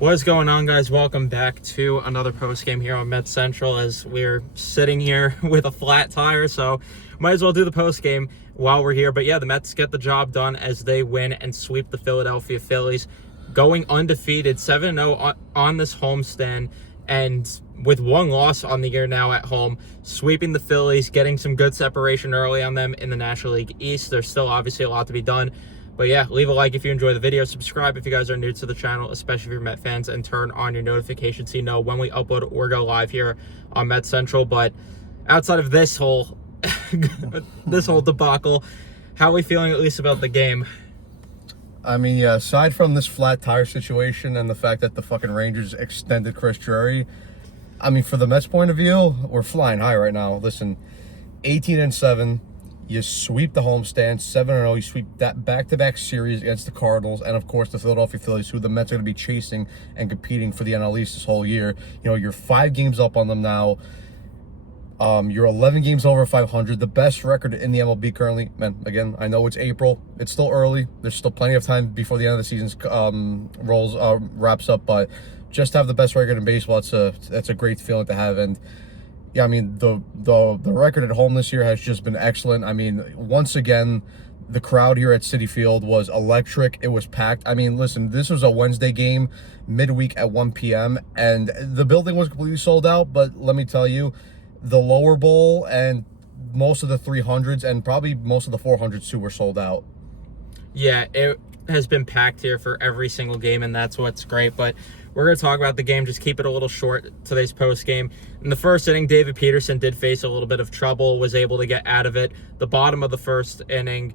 What is going on, guys? Welcome back to another post game here on METS Central as we're sitting here with a flat tire, so might as well do the post game while we're here. But yeah, the Mets get the job done as they win and sweep the Philadelphia Phillies, going undefeated 7-0 on this homestand, and with one loss on the year now at home, sweeping the Phillies, getting some good separation early on them in the National League East. There's still obviously a lot to be done. But yeah, leave a like if you enjoy the video. Subscribe if you guys are new to the channel, especially if you're Met fans, and turn on your notifications so you know when we upload or go live here on Met Central. But outside of this whole debacle, how are we feeling at least about the game? I mean, yeah, aside from this flat tire situation and the fact that the fucking Rangers extended Chris Drury, I mean, for the Mets point of view, we're flying high right now. Listen, 18-7. You sweep the homestand, 7-0. You sweep that back-to-back series against the Cardinals and, of course, the Philadelphia Phillies, who the Mets are going to be chasing and competing for the NL East this whole year. You know, you're 5 games up on them now. You're 11 games over 500, the best record in the MLB currently. Man, again, I know it's April. It's still early. There's still plenty of time before the end of the season wraps up. But just to have the best record in baseball, that's a great feeling to have. And yeah, I mean, the record at home this year has just been excellent. I mean, once again, the crowd here at Citi Field was electric. It was packed. I mean, listen, this was a Wednesday game, midweek at 1 p.m., and the building was completely sold out. But let me tell you, the lower bowl and most of the 300s and probably most of the 400s too were sold out. Yeah, it has been packed here for every single game, and that's what's great. But we're going to talk about the game, just keep it a little short, today's post game. In the first inning, David Peterson did face a little bit of trouble, was able to get out of it. The bottom of the first inning,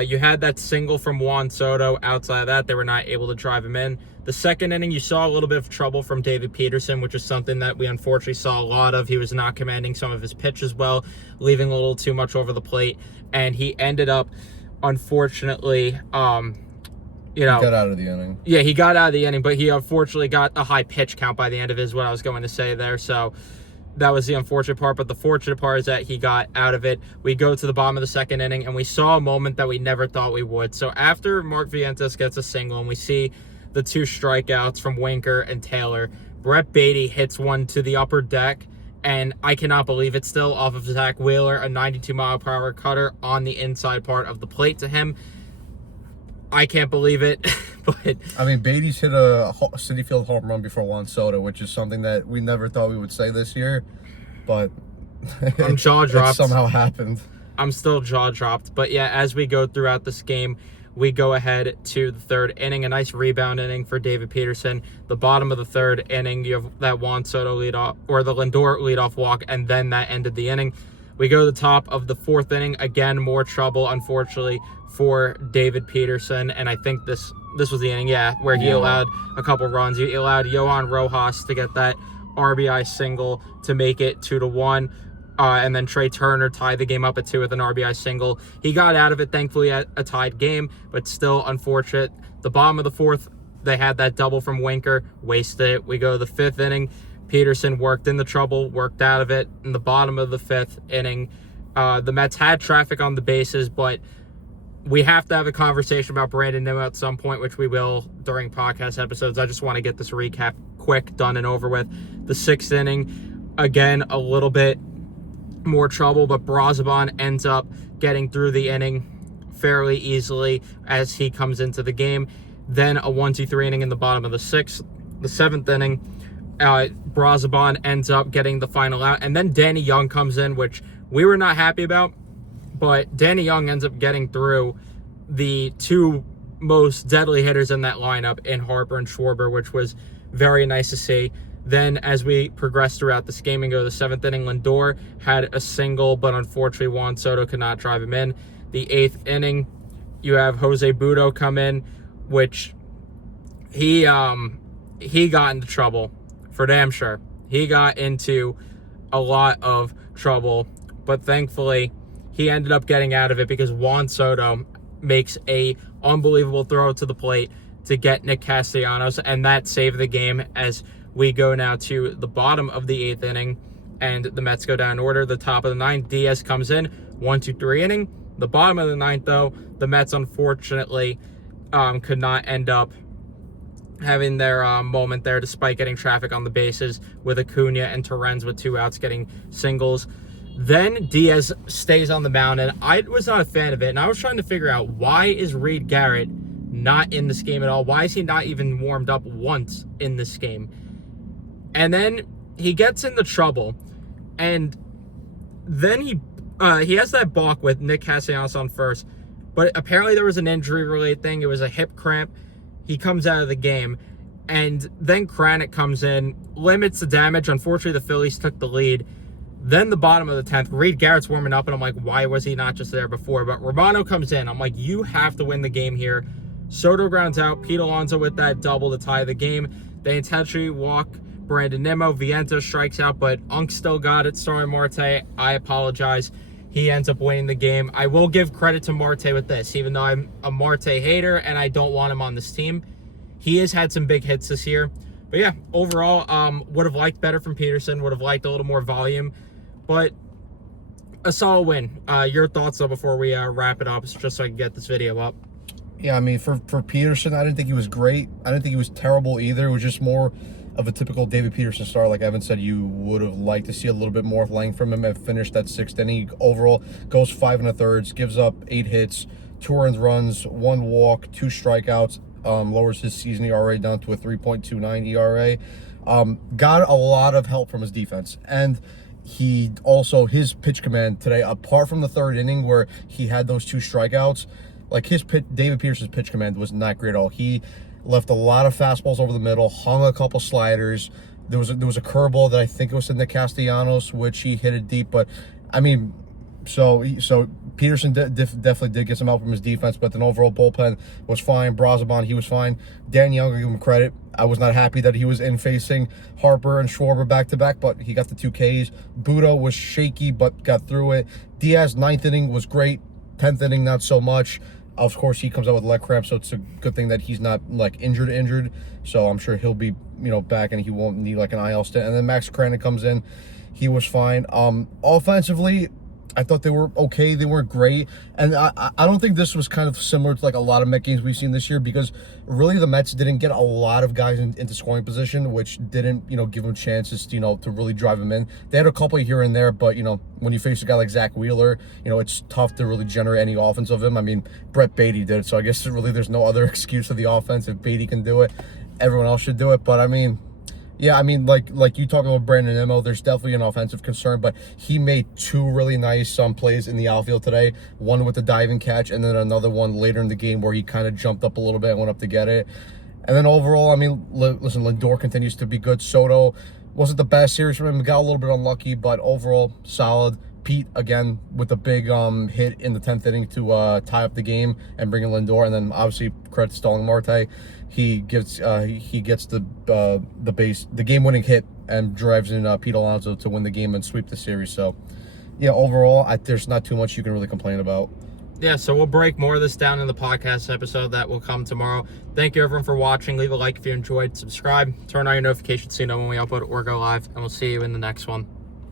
you had that single from Juan Soto. Outside of that, they were not able to drive him in. The second inning, you saw a little bit of trouble from David Peterson, which is something that we unfortunately saw a lot of. He was not commanding some of his pitches well, leaving a little too much over the plate, and he ended up, unfortunately, he got out of the inning. Yeah, he got out of the inning, but he unfortunately got a high pitch count by the end of it, is what I was going to say there. So that was the unfortunate part, but the fortunate part is that he got out of it. We go to the bottom of the second inning, and we saw a moment that we never thought we would. So after Mark Vientos gets a single, and we see the 2 strikeouts from Winker and Taylor, Brett Beatty hits one to the upper deck, and I cannot believe it, still off of Zach Wheeler, a 92-mile-per-hour cutter on the inside part of the plate to him. I can't believe it, but I mean, Beatty's hit a Citi Field home run before Juan Soto, which is something that we never thought we would say this year, but I'm jaw-dropped. It somehow happened. I'm still jaw-dropped, but yeah, as we go throughout this game, we go ahead to the third inning, a nice rebound inning for David Peterson. The bottom of the third inning, you have that Juan Soto leadoff, or the Lindor leadoff walk, and then that ended the inning. We go to the top of the fourth inning. Again, more trouble, unfortunately, for David Peterson. And I think this was the inning, where he allowed a couple runs. He allowed Johan Rojas to get that RBI single to make it 2-1. And then Trey Turner tied the game up at 2 with an RBI single. He got out of it, thankfully, at a tied game, but still unfortunate. The bottom of the fourth, they had that double from Winker, wasted it. We go to the fifth inning. Peterson worked in the trouble, worked out of it. In the bottom of the fifth inning, the Mets had traffic on the bases, but we have to have a conversation about Brandon Nimmo at some point, which we will during podcast episodes. I just want to get this recap quick, done and over with. The sixth inning, again, a little bit more trouble, but Brazoban ends up getting through the inning fairly easily as he comes into the game. Then a 1-2-3 inning in the bottom of the sixth. The seventh inning, Brazoban ends up getting the final out, and then Danny Young comes in, which we were not happy about, but Danny Young ends up getting through the 2 most deadly hitters in that lineup in Harper and Schwarber, which was very nice to see. Then as we progress throughout this game and go to the seventh inning, Lindor had a single, but unfortunately Juan Soto could not drive him in. The eighth inning, you have Jose Butto come in, which he got into trouble, for damn sure. He got into a lot of trouble, but thankfully he ended up getting out of it because Juan Soto makes a unbelievable throw to the plate to get Nick Castellanos, and that saved the game as we go now to the bottom of the eighth inning, and the Mets go down in order. The top of the ninth, Diaz comes in, 1-2-3 inning. The bottom of the ninth, though, the Mets unfortunately could not end up having their moment there despite getting traffic on the bases with Acuna and Torrens with 2 outs getting singles. Then Diaz stays on the mound, and I was not a fan of it, and I was trying to figure out, why is Reed Garrett not in this game at all? Why is he not even warmed up once in this game? And then he gets into trouble, and then he has that balk with Nick Castellanos on first, but apparently there was an injury-related thing. It was a hip cramp. He comes out of the game, and then Kranick comes in, limits the damage. Unfortunately, the Phillies took the lead. Then the bottom of the 10th, Reed Garrett's warming up, and I'm like, why was he not just there before? But Romano comes in. I'm like, you have to win the game here. Soto grounds out. Pete Alonso with that double to tie the game. They intentionally walk Brandon Nimmo. Vientos strikes out, but Unk still got it. Sorry, Marte. I apologize. He ends up winning the game. I will give credit to Marte with this, even though I'm a Marte hater and I don't want him on this team. He has had some big hits this year. But yeah, overall, would have liked better from Peterson. Would have liked a little more volume. But a solid win. Your thoughts, though, before we wrap it up, just so I can get this video up. Yeah, I mean, for Peterson, I didn't think he was great. I didn't think he was terrible either. It was just more of a typical David Peterson start. Like Evan said, you would have liked to see a little bit more length from him and finished that 6th inning. Overall, goes 5 1/3, gives up 8 hits, 2 earned runs, 1 walk, 2 strikeouts, lowers his season ERA down to a 3.29 ERA. Got a lot of help from his defense. And he also, his pitch command today, apart from the 3rd inning where he had those 2 strikeouts, like David Peterson's pitch command was not great at all. He left a lot of fastballs over the middle, hung a couple sliders. There was a curveball that I think it was in the Castellanos, which he hit it deep. But I mean, so Peterson definitely did get some help from his defense. But then overall bullpen was fine. Brazoban, he was fine. Dan Young, I give him credit. I was not happy that he was in facing Harper and Schwarber back to back, but he got the 2 Ks. Budo was shaky but got through it. Diaz, 9th inning was great. 10th inning not so much. Of course, he comes out with leg cramp, so it's a good thing that he's not like injured. So I'm sure he'll be, back and he won't need like an IL stint. And then Max Kranick comes in, he was fine. Offensively, I thought they were okay. They weren't great. And I don't think this was kind of similar to like a lot of Met games we've seen this year, because really the Mets didn't get a lot of guys into scoring position, which didn't, give them chances, to really drive them in. They had a couple here and there, but, when you face a guy like Zach Wheeler, it's tough to really generate any offense of him. I mean, Brett Beatty did it, so I guess really there's no other excuse for the offense. If Beatty can do it, everyone else should do it. But I mean, yeah, I mean, like you talking about Brandon Nimmo, there's definitely an offensive concern, but he made 2 really nice plays in the outfield today. One with the diving catch, and then another one later in the game where he kind of jumped up a little bit and went up to get it. And then overall, I mean, listen, Lindor continues to be good. Soto wasn't the best series from him. Got a little bit unlucky, but overall, solid. Pete, again, with the big hit in the 10th inning to tie up the game and bring in Lindor. And then, obviously, credit to Starling Marte. He gets the game-winning hit and drives in Pete Alonso to win the game and sweep the series. So, yeah, overall, there's not too much you can really complain about. Yeah, so we'll break more of this down in the podcast episode that will come tomorrow. Thank you, everyone, for watching. Leave a like if you enjoyed. Subscribe. Turn on your notifications so you know when we upload or go live. And we'll see you in the next one.